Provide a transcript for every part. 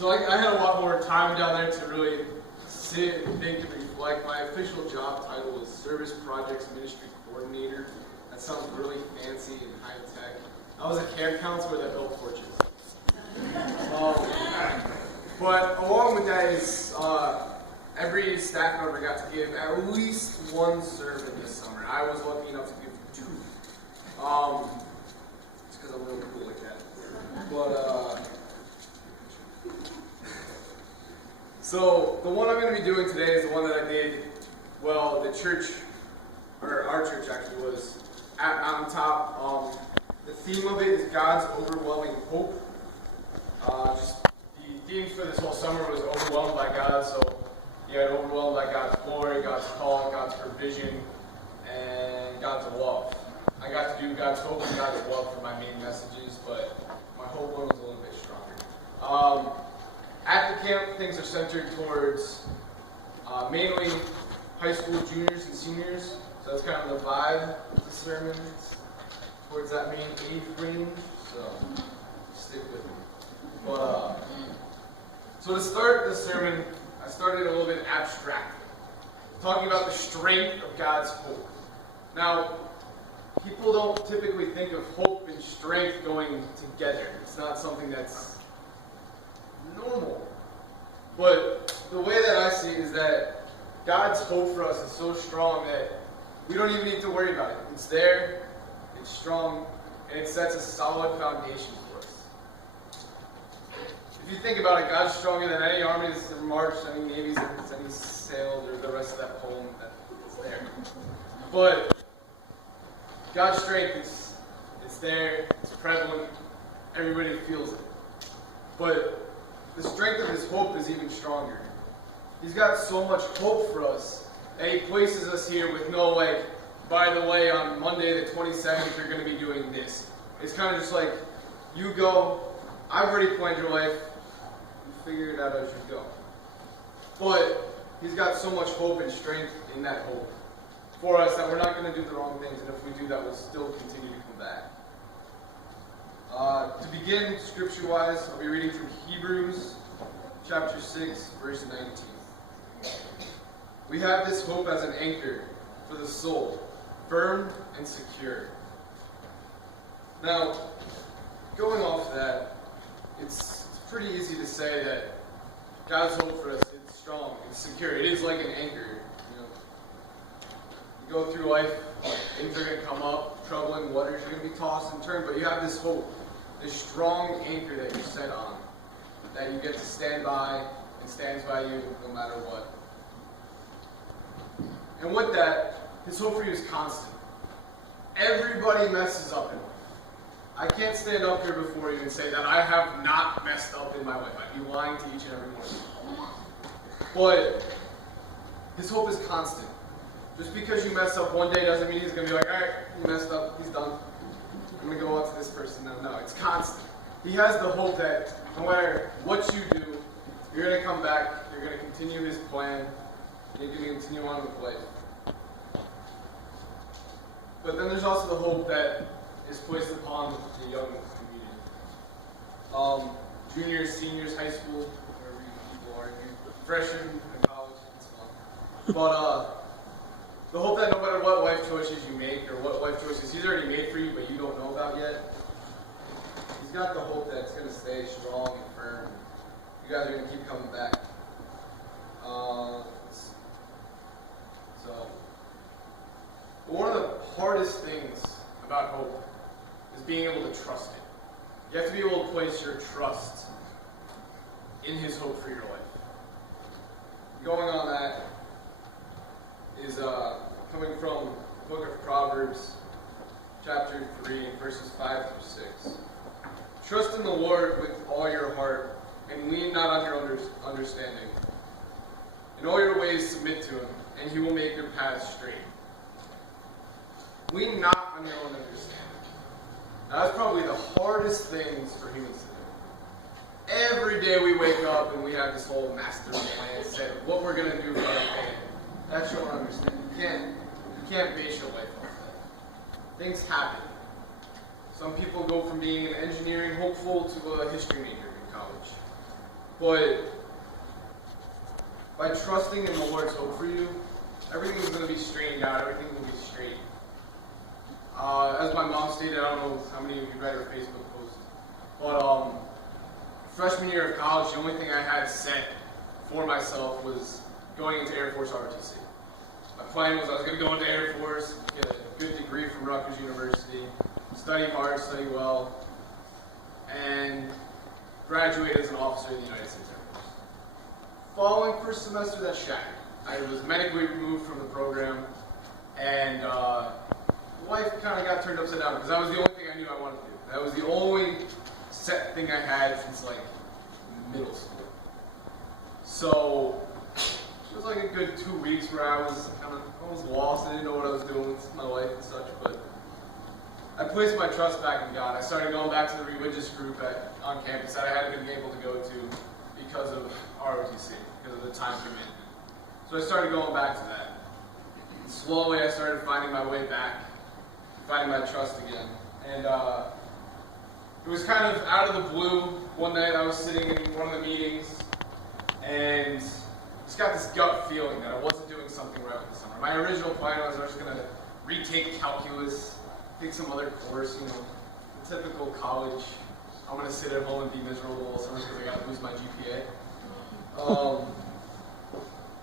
So I had a lot more time down there to really sit and think and reflect. My official job title was Service Projects Ministry Coordinator. That sounds really fancy and high tech. I was a camp counselor that built porches. But along with that is every staff member got to give at least one sermon this summer. I was lucky enough to give 2. It's because I'm really cool like that. But so the one I'm going to be doing today is the one that I did. Well, the church, or our church actually, was at Mountaintop. The theme of it is God's overwhelming hope. Just the themes for this whole summer was overwhelmed by God. So you had overwhelmed by God's glory, God's call, God's provision, and God's love. I got to do God's hope and God's love for my main messages, but my hope one was a little bit stronger. At the camp, things are centered towards mainly high school juniors and seniors. So that's kind of the vibe of the sermon. It's towards that main age range. So stick with me. But so to start the sermon, I started a little bit abstractly, talking about the strength of God's hope. Now, people don't typically think of hope and strength going together. It's not something that's normal. But the way that I see it is that God's hope for us is so strong that we don't even need to worry about it. It's there, it's strong, and it sets a solid foundation for us. If you think about it, God's stronger than any armies that have marched, any navies that any sailed, or the rest of that poem that's there. But God's strength it's there, it's prevalent, everybody feels it. But the strength of his hope is even stronger. He's got so much hope for us that he places us here with no, like, by the way, on Monday the 27th, you're going to be doing this. It's kind of just like, you go, I've already planned your life, you figure it out as you go. But he's got so much hope and strength in that hope for us that we're not going to do the wrong things, and if we do that, we'll still continue to come back. To begin, scripture-wise, I'll be reading from Hebrews chapter 6, verse 19. We have this hope as an anchor for the soul, firm and secure. Now, going off that, it's pretty easy to say that God's hope for us is strong, it's secure. It is like an anchor. You go through life, things are going to come up, troubling waters are going to be tossed and turned, but you have this hope, this strong anchor that you're set on, that you get to stand by and stands by you no matter what. And with that, his hope for you is constant. Everybody messes up in life. I can't stand up here before you and say that I have not messed up in my life. I'd be lying to each and every one. But his hope is constant. Just because you mess up one day doesn't mean he's going to be like, all right, you messed up, he's done. I'm going to go on to this person. No, it's constant. He has the hope that no matter what you do, you're going to come back, you're going to continue his plan, and you're going to continue on with life. But then there's also the hope that is placed upon the young community. Juniors, seniors, high school, wherever you people are, freshmen in college, it's fun. But the hope that no matter what life choices you make, or what life choices he's already made for you but you don't know about yet, he's got the hope that it's going to stay strong and firm. You guys are going to keep coming back. But one of the hardest things about hope is being able to trust it. You have to be able to place your trust in his hope for your life. Going on that is coming from the book of Proverbs, chapter 3, verses 5 through 6. Trust in the Lord with all your heart, and lean not on your understanding. In all your ways submit to him, and he will make your paths straight. Lean not on your own understanding. Now, that's probably the hardest things for humans to do. Every day we wake up and we have this whole master plan set of what we're going to do for our day. That's your own understanding. You can't base your life off that. Things happen. Some people go from being an engineering hopeful to a history major in college. But by trusting in the Lord's hope for you, everything is going to be straightened out. Everything will be straight. As my mom stated, I don't know how many of you read her Facebook post, but freshman year of college, the only thing I had set for myself was going into Air Force ROTC. My plan was I was going to go into Air Force, get a good degree from Rutgers University, study hard, study well, and graduate as an officer in the United States Air Force. Following first semester, that shattered. I was medically removed from the program, and life kind of got turned upside down because that was the only thing I knew I wanted to do. That was the only set thing I had since like middle school. So it was like a good 2 weeks where I was lost. I didn't know what I was doing with my life and such, but I placed my trust back in God. I started going back to the religious group on campus that I hadn't been able to go to because of ROTC, because of the time commitment. So I started going back to that. And slowly I started finding my way back, finding my trust again. And it was kind of out of the blue. One night I was sitting in one of the meetings and just got this gut feeling that I wasn't doing something right with the summer. My original plan was I was going to retake calculus, take some other course, the typical college. I'm going to sit at home and be miserable all summer because I got to lose my GPA.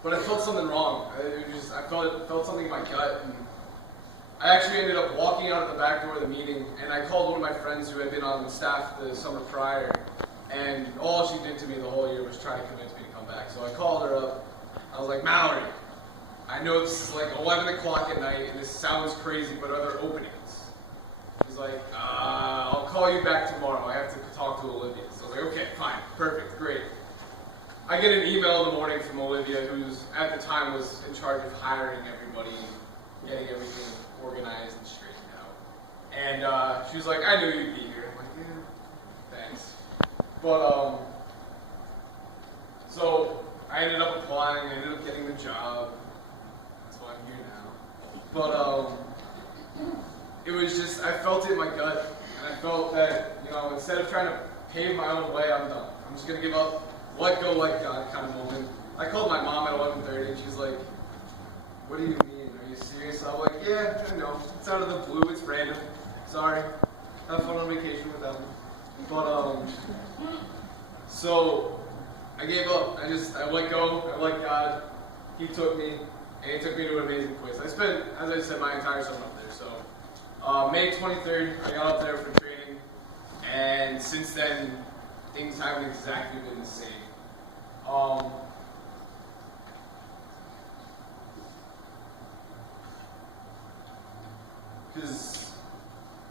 But I felt something wrong. I felt something in my gut. And I actually ended up walking out of the back door of the meeting, and I called one of my friends who had been on staff the summer prior, and all she did to me the whole year was try to convince me to come back. So I called her up. I was like, Mallory, I know this is like 11 o'clock at night, and this sounds crazy, but are there openings? She's like, I'll call you back tomorrow. I have to talk to Olivia. So I was like, okay, fine, perfect, great. I get an email in the morning from Olivia, who's at the time was in charge of hiring everybody, getting everything organized and straightened out. And she was like, I knew you'd be here. I'm like, yeah, thanks. But, so I ended up applying, I ended up getting the job. That's why I'm here now. But, it was just, I felt it in my gut, and I felt that, instead of trying to pave my own way, I'm done. I'm just going to give up, let go, let God kind of moment. I called my mom at 11:30, and she's like, what do you mean? Are you serious? I'm like, yeah, I know. It's out of the blue, it's random. Sorry. Have fun on vacation with them. But, so, I gave up. I let go, I let God. He took me, and He took me to an amazing place. I spent, as I said, my entire summer up there, so. May 23rd, I got up there for training, and since then, things haven't exactly been the same.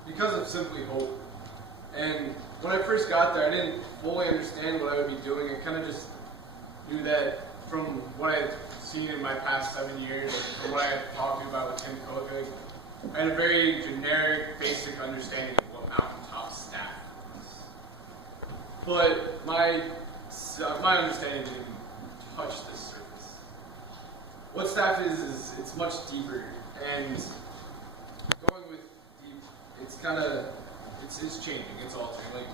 Because of Simply Hope. And when I first got there, I didn't fully understand what I would be doing. I kind of just knew that from what I had seen in my past 7 years, from what I had talked to about with Tim Cook, I had a very generic, basic understanding of what mountaintop staff was. But my understanding didn't touch the surface. What staff is it's much deeper, and going with deep, it's changing, it's altering. Like,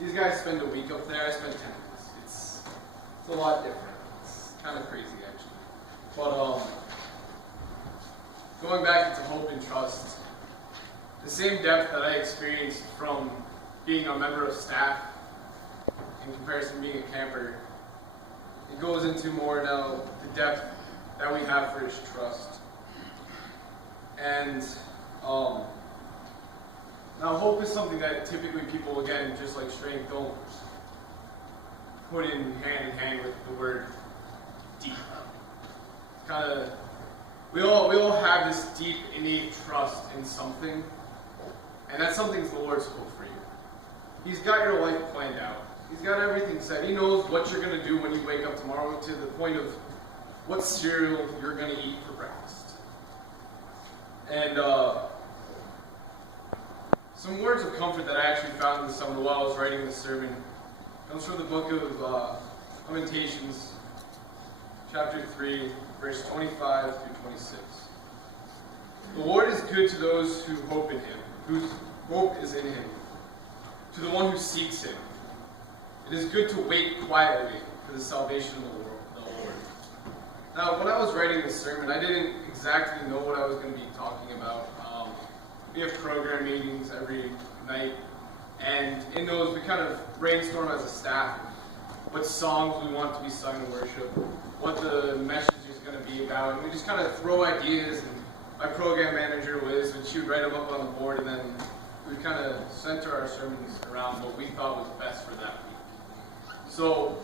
these guys spend a week up there, I spend 10 weeks. It's a lot different. It's kind of crazy, actually. But, going back into hope and trust, the same depth that I experienced from being a member of staff in comparison to being a camper, it goes into more now the depth that we have for His trust. And now hope is something that typically people, again, just like strength, don't put in hand with the word deep. Kind of, we all have this deep, innate trust in something, and that something's the Lord's hope for you. He's got your life planned out. He's got everything set. He knows what you're going to do when you wake up tomorrow, to the point of what cereal you're going to eat for breakfast. And some words of comfort that I actually found this summer while I was writing this sermon comes from the book of Lamentations, chapter 3, verse 25 through 26. The Lord is good to those who hope in Him, whose hope is in Him, to the one who seeks Him. It is good to wait quietly for the salvation of the Lord. Now, when I was writing this sermon, I didn't exactly know what I was going to be talking about. We have program meetings every night, and in those we kind of brainstorm as a staff what songs we want to be sung in worship, what the message is going to be about, and we just kind of throw ideas, and my program manager, Liz, and she would write them up on the board, and then we would kind of center our sermons around what we thought was best for that week. So,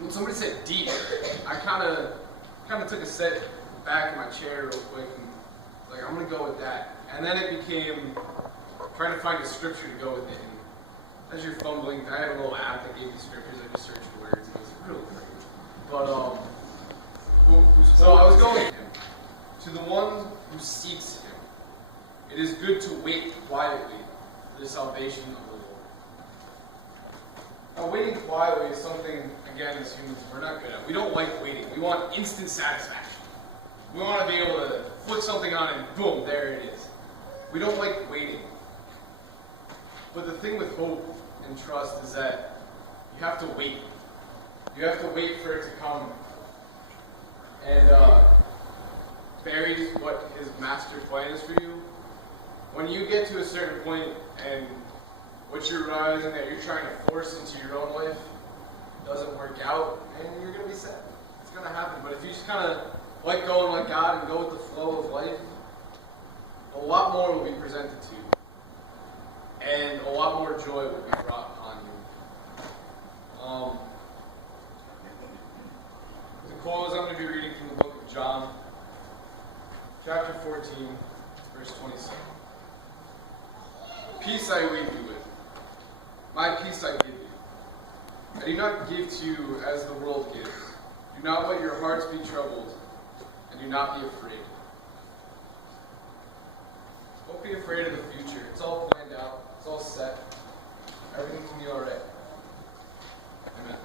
when somebody said deep, I kind of took a step back in my chair real quick, and like, I'm going to go with that. And then it became trying to find a scripture to go with it. And as you're fumbling, I have a little app that gave me scriptures. I just searched words, and it's really great. But, so I was going with him. To the one who seeks him, it is good to wait quietly for the salvation of the Lord. Now, waiting quietly is something, again, as humans, we're not good at. We don't like waiting. We want instant satisfaction. We want to be able to flick something on and boom, there it is. We don't like waiting. But the thing with hope and trust is that you have to wait. You have to wait for it to come. And varies what his master plan is for you. When you get to a certain point and what you're realizing that you're trying to force into your own life doesn't work out, and you're going to be sad. It's going to happen. But if you just kind of let go and let God and go with the flow of life, a lot more will be presented to you. And a lot more joy will be brought upon you. To close, I'm going to be reading from the book of John, chapter 14, verse 27. Peace I leave you with. My peace I give you. I do not give to you as the world gives. Do not let your hearts be troubled, and do not be afraid. Don't be afraid of the future. It's all planned out. It's all set. Everything's going to be all right. Amen.